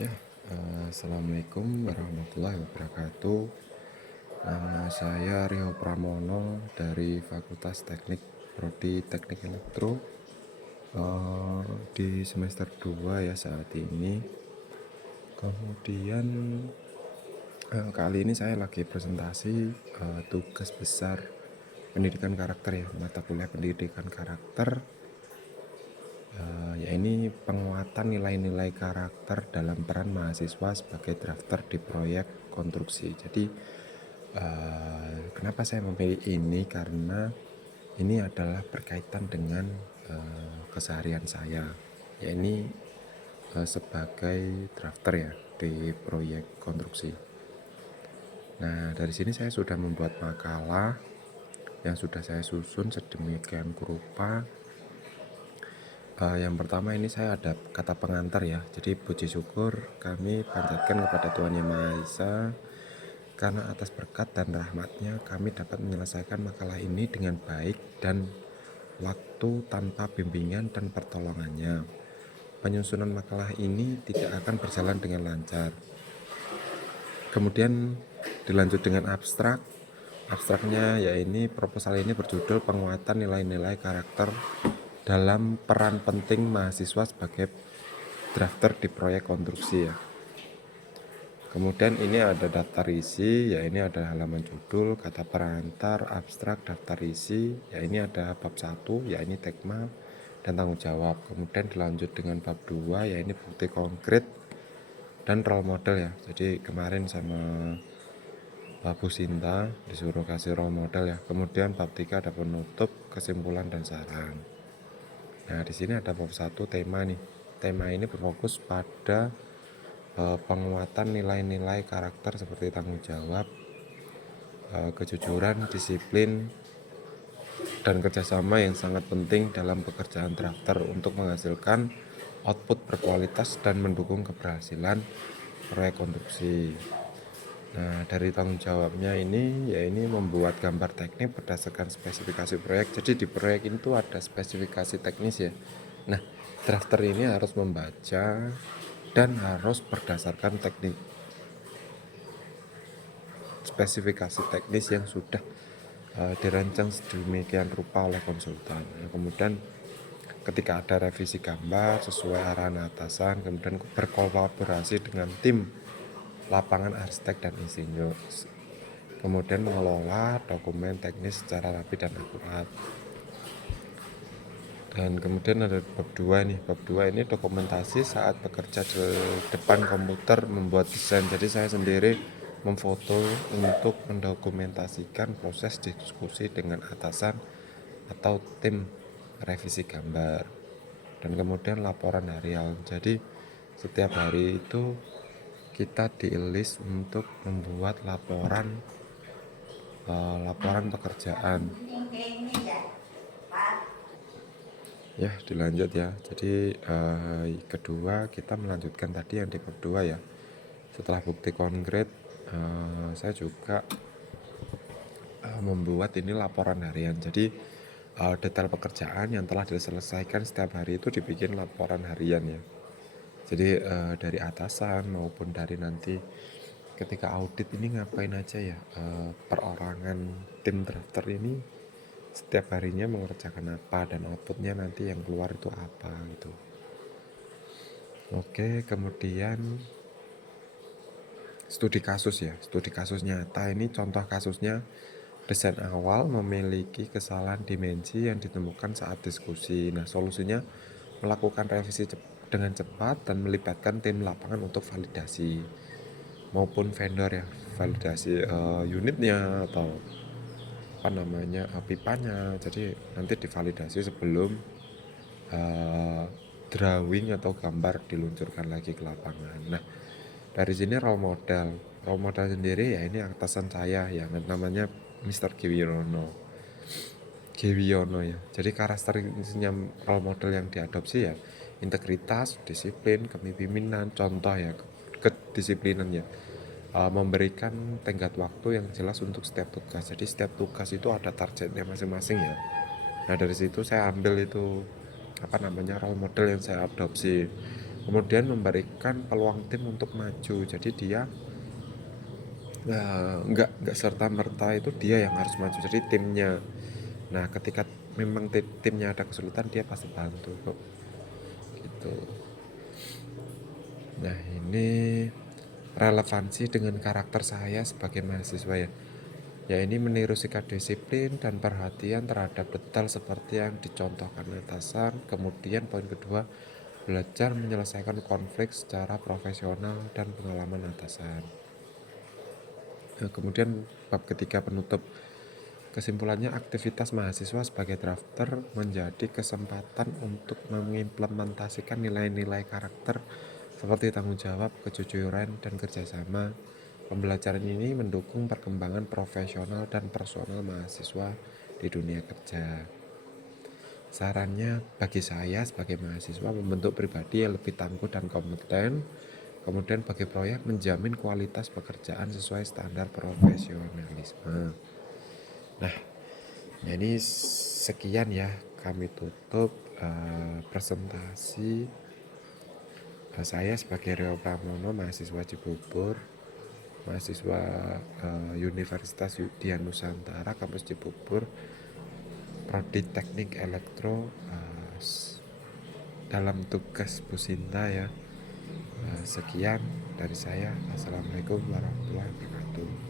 Ya, Assalamualaikum warahmatullahi wabarakatuh. Nama saya Rio Pramono dari Fakultas Teknik Prodi Teknik Elektro di semester 2 ya saat ini. Kemudian kali ini saya lagi presentasi tugas besar pendidikan karakter ya, mata kuliah pendidikan karakter. Ya ini penguatan nilai-nilai karakter dalam peran mahasiswa sebagai drafter di proyek konstruksi. Jadi kenapa saya memilih ini, karena ini adalah berkaitan dengan keseharian saya, ya ini sebagai drafter ya di proyek konstruksi. Nah, dari sini saya sudah membuat makalah yang sudah saya susun sedemikian rupa. Yang pertama ini saya ada kata pengantar ya. Jadi puji syukur kami panjatkan kepada Tuhan Yang Maha Esa, karena atas berkat dan rahmatnya kami dapat menyelesaikan makalah ini dengan baik dan waktu tanpa bimbingan dan pertolongannya. Penyusunan makalah ini tidak akan berjalan dengan lancar. Kemudian dilanjut dengan abstrak. Abstraknya ya ini proposal ini berjudul penguatan nilai-nilai karakter dalam peran penting mahasiswa sebagai drafter di proyek konstruksi ya. Kemudian ini ada daftar isi, ya ini ada halaman judul, kata perantar, abstrak, daftar isi, ya ini ada bab 1, ya ini tekma dan tanggung jawab. Kemudian dilanjut dengan bab 2, ya ini bukti konkret dan role model ya. Jadi kemarin sama Bu Sinta disuruh kasih role model ya. Kemudian bab 3 ada penutup, kesimpulan dan saran. Nah, di sini ada bab 1 tema nih. Tema ini berfokus pada penguatan nilai-nilai karakter seperti tanggung jawab, kejujuran, disiplin, dan kerjasama yang sangat penting dalam pekerjaan drafter untuk menghasilkan output berkualitas dan mendukung keberhasilan proyek konstruksi. Nah, dari tanggung jawabnya ini, ya ini membuat gambar teknik berdasarkan spesifikasi proyek. Jadi di proyek itu ada spesifikasi teknis ya. Nah, drafter ini harus membaca dan harus berdasarkan teknik spesifikasi teknis yang sudah dirancang sedemikian rupa oleh konsultan. Nah, kemudian ketika ada revisi gambar sesuai arahan atasan, kemudian berkolaborasi dengan tim lapangan arsitek dan insinyur, kemudian mengelola dokumen teknis secara rapi dan akurat. Dan kemudian ada bab 2 nih. Bab 2 ini dokumentasi saat bekerja di depan komputer membuat desain. Jadi saya sendiri memfoto untuk mendokumentasikan proses diskusi dengan atasan atau tim revisi gambar. Dan kemudian laporan harian. Jadi setiap hari itu kita di-list untuk membuat laporan pekerjaan. Ya, dilanjut ya. Jadi kedua kita melanjutkan tadi yang di bab 2 ya. Setelah bukti konkret, saya juga membuat ini laporan harian. Jadi detail pekerjaan yang telah diselesaikan setiap hari itu dibikin laporan harian ya. Jadi dari atasan maupun dari nanti ketika audit ini ngapain aja ya, perorangan tim drafter ini setiap harinya mengerjakan apa dan outputnya nanti yang keluar itu apa gitu. Oke, kemudian studi kasus ya, studi kasus nyata. Ini contoh kasusnya, desain awal memiliki kesalahan dimensi yang ditemukan saat diskusi. Nah, solusinya melakukan revisi dengan cepat dan melibatkan tim lapangan untuk validasi maupun vendor ya, validasi unitnya atau pipanya. Jadi nanti divalidasi sebelum drawing atau gambar diluncurkan lagi ke lapangan. Nah, dari sini role model sendiri ya ini atasan saya yang namanya Mr. Giwiono ya. Jadi karakteristiknya role model yang diadopsi ya integritas, disiplin, kepemimpinan, contoh ya kedisiplinan ya. Memberikan tenggat waktu yang jelas untuk setiap tugas. Jadi setiap tugas itu ada targetnya masing-masing ya. Nah, dari situ saya ambil itu role model yang saya adopsi. kemudian memberikan peluang tim untuk maju. Jadi dia nggak serta merta itu dia yang harus maju, jadi timnya. Nah ketika memang timnya ada kesulitan, dia pasti bantu kok, gitu. Nah ini relevansi dengan karakter saya sebagai mahasiswa ya. Ya ini meniru sikap disiplin dan perhatian terhadap detail seperti yang dicontohkan atasan. Kemudian poin kedua, belajar menyelesaikan konflik secara profesional dan pengalaman atasan. Nah, kemudian bab ketiga penutup. Kesimpulannya, aktivitas mahasiswa sebagai drafter menjadi kesempatan untuk mengimplementasikan nilai-nilai karakter seperti tanggung jawab, kejujuran, dan kerjasama. Pembelajaran ini mendukung perkembangan profesional dan personal mahasiswa di dunia kerja. Sarannya bagi saya sebagai mahasiswa, membentuk pribadi yang lebih tangguh dan kompeten. Kemudian bagi proyek, menjamin kualitas pekerjaan sesuai standar profesionalisme. Nah, ini sekian ya, kami tutup presentasi saya sebagai Rio Pramono, mahasiswa Cibubur, mahasiswa Universitas Yudian Nusantara, kampus Cibubur, Prodi Teknik Elektro, dalam tugas Bu Sinta ya. Sekian dari saya. Assalamualaikum warahmatullahi wabarakatuh.